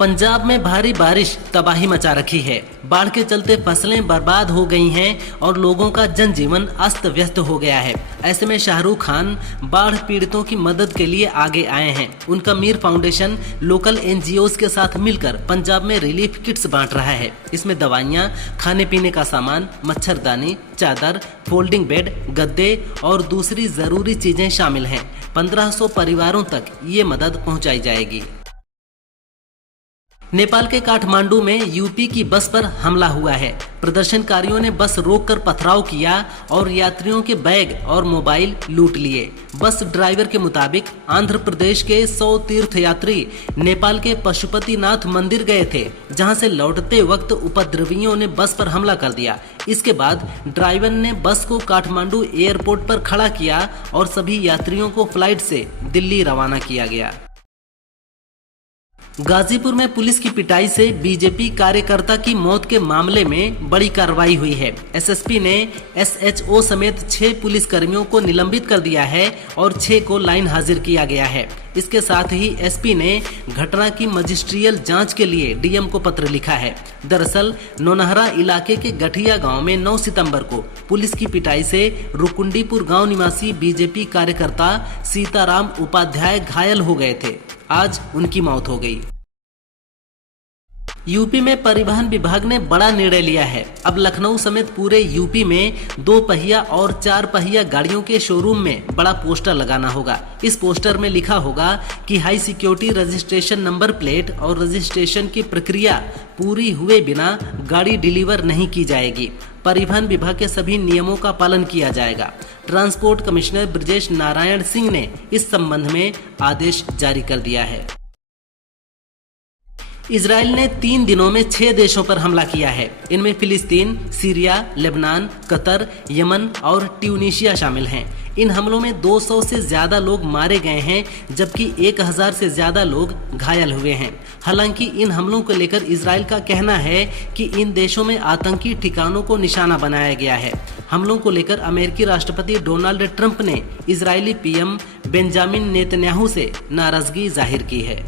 पंजाब में भारी बारिश तबाही मचा रखी है। बाढ़ के चलते फसलें बर्बाद हो गई हैं और लोगों का जनजीवन अस्त व्यस्त हो गया है। ऐसे में शाहरुख खान बाढ़ पीड़ितों की मदद के लिए आगे आए हैं। उनका मीर फाउंडेशन लोकल एनजीओज के साथ मिलकर पंजाब में रिलीफ किट्स बांट रहा है। इसमें दवाइयाँ, खाने पीने का सामान, मच्छरदानी, चादर, फोल्डिंग बेड, गद्दे और दूसरी जरूरी चीजें शामिल हैं। 1500 परिवारों तक ये मदद पहुंचाई जाएगी। नेपाल के काठमांडू में यूपी की बस पर हमला हुआ है। प्रदर्शनकारियों ने बस रोककर पथराव किया और यात्रियों के बैग और मोबाइल लूट लिए। बस ड्राइवर के मुताबिक आंध्र प्रदेश के 100 तीर्थयात्री नेपाल के पशुपतिनाथ मंदिर गए थे, जहां से लौटते वक्त उपद्रवियों ने बस पर हमला कर दिया। इसके बाद ड्राइवर ने बस को काठमांडू एयरपोर्ट पर खड़ा किया और सभी यात्रियों को फ्लाइट से दिल्ली रवाना किया गया। गाजीपुर में पुलिस की पिटाई से बीजेपी कार्यकर्ता की मौत के मामले में बड़ी कार्रवाई हुई है। एसएसपी ने एसएचओ समेत 6 पुलिसकर्मियों को निलंबित कर दिया है और 6 को लाइन हाजिर किया गया है। इसके साथ ही एसपी ने घटना की मजिस्ट्रियल जांच के लिए डीएम को पत्र लिखा है। दरअसल नौनहरा इलाके के गठिया गांव में 9 सितंबर को पुलिस की पिटाई से रुकुंडीपुर गांव निवासी बीजेपी कार्यकर्ता सीताराम उपाध्याय घायल हो गए थे। आज उनकी मौत हो गई। यूपी में परिवहन विभाग ने बड़ा निर्णय लिया है। अब लखनऊ समेत पूरे यूपी में 2 पहिया और 4 पहिया गाड़ियों के शोरूम में बड़ा पोस्टर लगाना होगा। इस पोस्टर में लिखा होगा कि high security registration number plate और रजिस्ट्रेशन की प्रक्रिया पूरी हुए बिना गाड़ी डिलीवर नहीं की जाएगी। परिवहन विभाग के सभी नियमों का पालन किया जाएगा। ट्रांसपोर्ट कमिश्नर ब्रजेश नारायण सिंह ने इस संबंध में आदेश जारी कर दिया है। इजराइल ने 3 दिनों में 6 देशों पर हमला किया है। इनमें फिलिस्तीन, सीरिया, लेबनान, कतर, यमन और ट्यूनीशिया शामिल हैं। इन हमलों में 200 से ज्यादा लोग मारे गए हैं, जबकि 1000 से ज्यादा लोग घायल हुए हैं। हालांकि इन हमलों को लेकर इजराइल का कहना है कि इन देशों में आतंकी ठिकानों को निशाना बनाया गया है। हमलों को लेकर अमेरिकी राष्ट्रपति डोनाल्ड ट्रंप ने इजरायली पीएम बेंजामिन नेतन्याहू से नाराजगी जाहिर की है।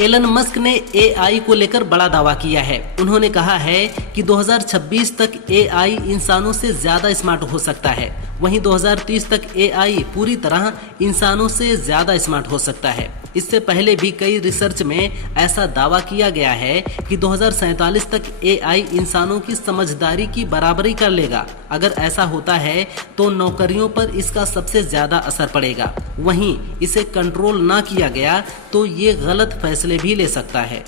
एलन मस्क ने एआई को लेकर बड़ा दावा किया है। उन्होंने कहा है कि 2026 तक एआई इंसानों से ज्यादा स्मार्ट हो सकता है। वहीं 2030 तक एआई पूरी तरह इंसानों से ज्यादा स्मार्ट हो सकता है। इससे पहले भी कई रिसर्च में ऐसा दावा किया गया है कि 2047 तक एआई इंसानों की समझदारी की बराबरी कर लेगा। अगर ऐसा होता है तो नौकरियों पर इसका सबसे ज्यादा असर पड़ेगा। वहीं इसे कंट्रोल ना किया गया तो ये गलत फैसले भी ले सकता है।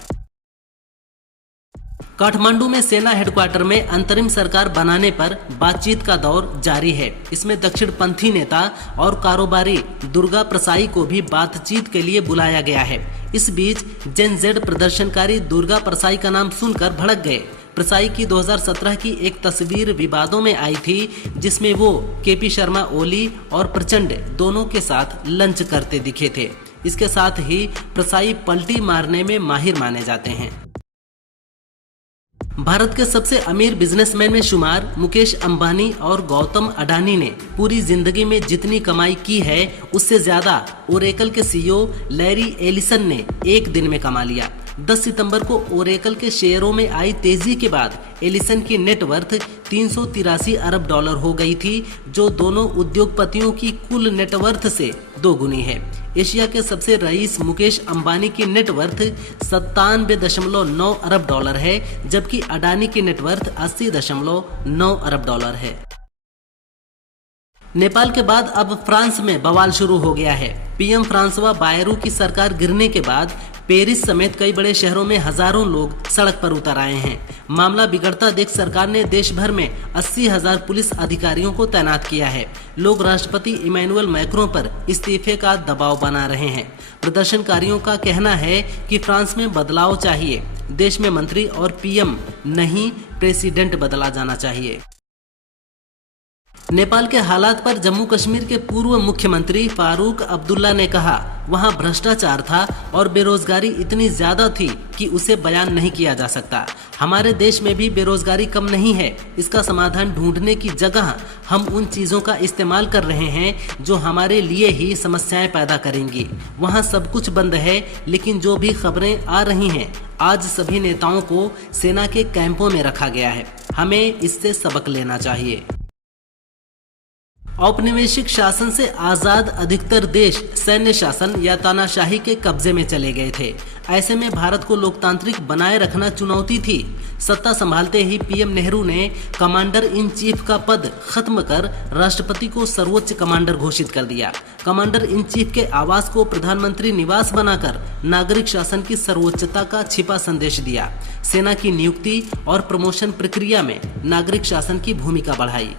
काठमांडू में सेना हेडक्वार्टर में अंतरिम सरकार बनाने पर बातचीत का दौर जारी है। इसमें दक्षिणपंथी नेता और कारोबारी दुर्गा प्रसाई को भी बातचीत के लिए बुलाया गया है। इस बीच जेन जेड प्रदर्शनकारी दुर्गा प्रसाई का नाम सुनकर भड़क गए। प्रसाई की 2017 की एक तस्वीर विवादों में आई थी, जिसमें वो केपी शर्मा ओली और प्रचंड दोनों के साथ लंच करते दिखे थे। इसके साथ ही प्रसाई पलटी मारने में माहिर माने जाते हैं। भारत के सबसे अमीर बिजनेसमैन में शुमार मुकेश अंबानी और गौतम अडानी ने पूरी जिंदगी में जितनी कमाई की है उससे ज्यादा ओरेकल के सीईओ लैरी एलिसन ने एक दिन में कमा लिया। 10 सितंबर को ओरेकल के शेयरों में आई तेजी के बाद एलिसन की नेटवर्थ 383 अरब डॉलर हो गई थी, जो दोनों उद्योगपतियों की कुल नेटवर्थ से 2 गुनी है। एशिया के सबसे रईस मुकेश अंबानी की नेटवर्थ 97.9 अरब डॉलर है, जबकि अडानी की नेटवर्थ 80.9 अरब डॉलर है। नेपाल के बाद अब फ्रांस में बवाल शुरू हो गया है। पीएम फ्रांसवा बायरू की सरकार गिरने के बाद पेरिस समेत कई बड़े शहरों में हजारों लोग सड़क पर उतर आए हैं। मामला बिगड़ता देख सरकार ने देश भर में 80,000 पुलिस अधिकारियों को तैनात किया है। लोग राष्ट्रपति इमैनुअल मैक्रों पर इस्तीफे का दबाव बना रहे हैं। प्रदर्शनकारियों का कहना है कि फ्रांस में बदलाव चाहिए। देश में मंत्री और पीएम नहीं, प्रेसिडेंट बदला जाना चाहिए। नेपाल के हालात पर जम्मू कश्मीर के पूर्व मुख्यमंत्री फारूक अब्दुल्ला ने कहा, वहां भ्रष्टाचार था और बेरोजगारी इतनी ज्यादा थी कि उसे बयान नहीं किया जा सकता। हमारे देश में भी बेरोजगारी कम नहीं है। इसका समाधान ढूंढने की जगह हम उन चीजों का इस्तेमाल कर रहे हैं जो हमारे लिए ही समस्याएं पैदा करेंगी। वहाँ सब कुछ बंद है, लेकिन जो भी खबरें आ रही हैं, आज सभी नेताओं को सेना के कैंपों में रखा गया है। हमें इससे सबक लेना चाहिए। औपनिवेशिक शासन से आजाद अधिकतर देश सैन्य शासन या तानाशाही के कब्जे में चले गए थे। ऐसे में भारत को लोकतांत्रिक बनाए रखना चुनौती थी। सत्ता संभालते ही पीएम नेहरू ने कमांडर इन चीफ का पद खत्म कर राष्ट्रपति को सर्वोच्च कमांडर घोषित कर दिया। कमांडर इन चीफ के आवास को प्रधानमंत्री निवास बनाकर नागरिक शासन की सर्वोच्चता का छिपा संदेश दिया। सेना की नियुक्ति और प्रमोशन प्रक्रिया में नागरिक शासन की भूमिका बढ़ाई।